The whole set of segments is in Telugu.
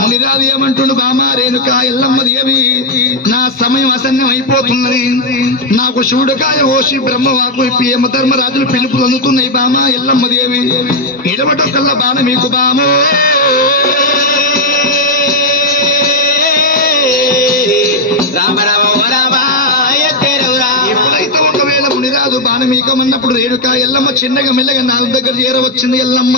మునిరాజు ఏమంటుండు బామా రేణుకా ఎల్లమ్మ దేవి నా సమయం అసన్నం అయిపోతున్నది నాకు శివుడుకాయ ఓషి బ్రహ్మవాకు యమధర్మరాజులు పిలుపులు అందుతున్నాయి బామా ఎల్లమ్మ దేవి ఇడవటొక్కల్ల బాణ మీకు బామో ఎప్పుడైతే ఒకవేళ మునిరాజు బాణమీకమన్నప్పుడు రేణుకా ఎల్లమ్మ చిన్నగా మెల్లగా నాలుగు దగ్గర చేరవచ్చింది ఎల్లమ్మ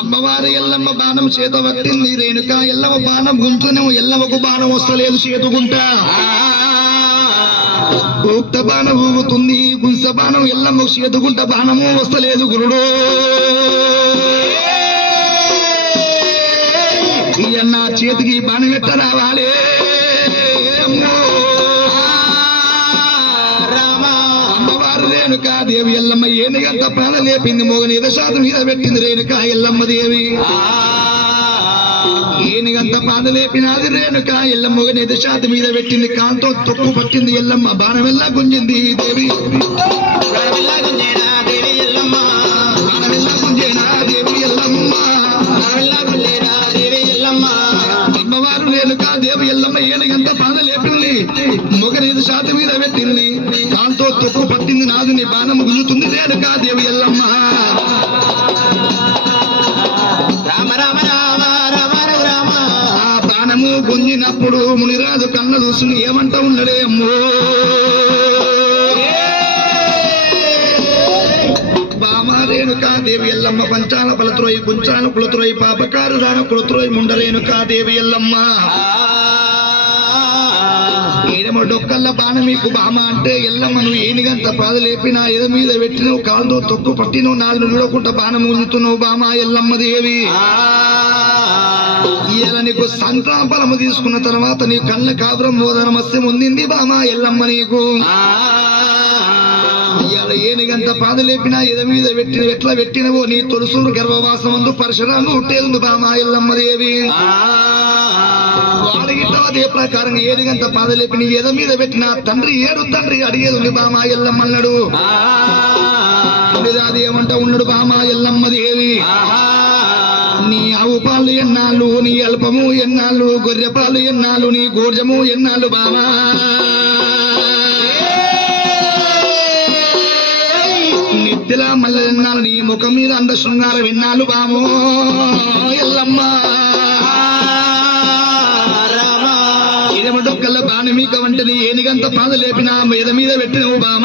అమ్మవారి ఎల్లమ్మ బాణం చేత పట్టింది రేణుకా ఎల్లమ్మ బాణం గుంతునేమో ఎల్లమ్మకు బాణం వస్తలేదు చేతుకుంటా ఉక్త బాణం ఊగుతుంది గుంస బాణం ఎల్లమ్మ చేతుకుంటా బాణము వస్తలేదు గురుడు నా చేతికి బాణం ఎట్ట రావాలి అమ్మవారు రేణుకా దేవి ఎల్లమ్మ ఏనుగంత ప్రాణ లేపింది మోగని ఎదశాతం మీద పెట్టింది రేణుకా ఎల్లమ్మ దేవి ఏనుగంత పాద లేపినది రేణుకా ఎల్లమ్మ మోగని ఎదశాతం మీద పెట్టింది కాంతో తొక్కు పట్టింది ఎల్లమ్మ బాణమెల్లా గుంజింది దేవి అమ్మవారు రేణుకా దేవి ఎల్లమ్మ ఏనుగంత పాద లేపింది మొగనేది శాతం మీద పెట్టింది దాంతో తొక్కు పట్టింది నాదుని బాణం గుంజుతుంది రేణుకా దేవి ఎల్లమ్మ ఆ బాణము గుంజినప్పుడు మునిరాజు కన్న చూసుని ఏమంటా ఉన్నాడే అమ్మో రేణుకా దేవి ఎల్లమ్మ పంచాల పలత్రోయి కుంచాల కులత్రోయి పాపకారు రాణ కులత్రోయి ముండ రేణుకా దేవి ఎల్లమ్మ ఏడమ డొక్కల్ల బాణ మీకు బామ అంటే ఎల్లమ్మ నువ్వు ఏనిగంత పాద లేపినా ఎద మీద పెట్టినవు కాలుతో తొక్కు పట్టినవు నాలుగు నిలవకుండా బాణం ఉంచుతున్నావు బామ ఎల్లమ్మ దేవి ఇలా నీకు సంతాన ఫలము తీసుకున్న తర్వాత నీ కళ్ళ కాపురం మోదనమస్యం ఉండింది బామ ఎల్లమ్మ నీకు ఏనుగంత పాద లేపినా ఎద మీద పెట్టిన ఎట్లా పెట్టినవో నీ తొలుసూరు గర్భవాసం అందు పరశురాము ఉట్టేందు బామా ఎల్లమ్మ దేవి అదే ప్రకారంగా ఏనుగంత పాద లేపిన ఎద మీద పెట్టిన తండ్రి ఏడు తండ్రి అడిగేది బామా ఎల్లమ్మ అన్నాడు అది ఏమంటా ఉన్నాడు బామా ఎల్లమ్మ దేవి నీ ఆవు పాలు ఎన్నాళ్ళు నీ అల్పము ఎన్నాళ్ళు గొర్రె పాలు ఎన్నాళ్ళు నీ గోర్జము ఎన్నాళ్ళు బామా నిత్యలా మల్ల ఎన్నాళ్ళు నీ ముఖం మీద అంద శృంగార విన్నాళ్ళు బామో ఎల్లమ్మ ఇదేమంటో కల్ల బాణమీక వంటని ఏనిగంత పాద లేపినా మీద మీద పెట్టినవు బామ